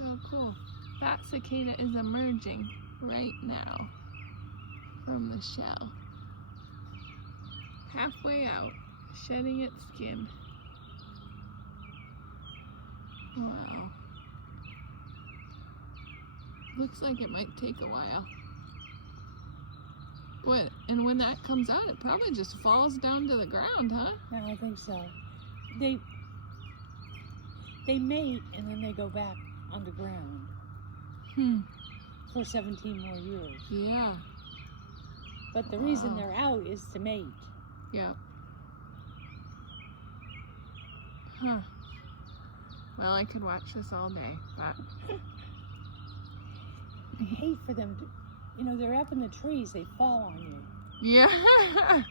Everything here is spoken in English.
so cool. That cicada is emerging right now from the shell. Halfway out, shedding its skin. Wow. Looks like it might take a while. What? And when that comes out, it probably just falls down to the ground, huh? Yeah, I think so. They mate and then they go back underground for 17 more years. Yeah. But the reason they're out is to mate. Yep. Huh. Well, I could watch this all day, but I hate for them to, you know, they're up in the trees, they fall on you. yeah.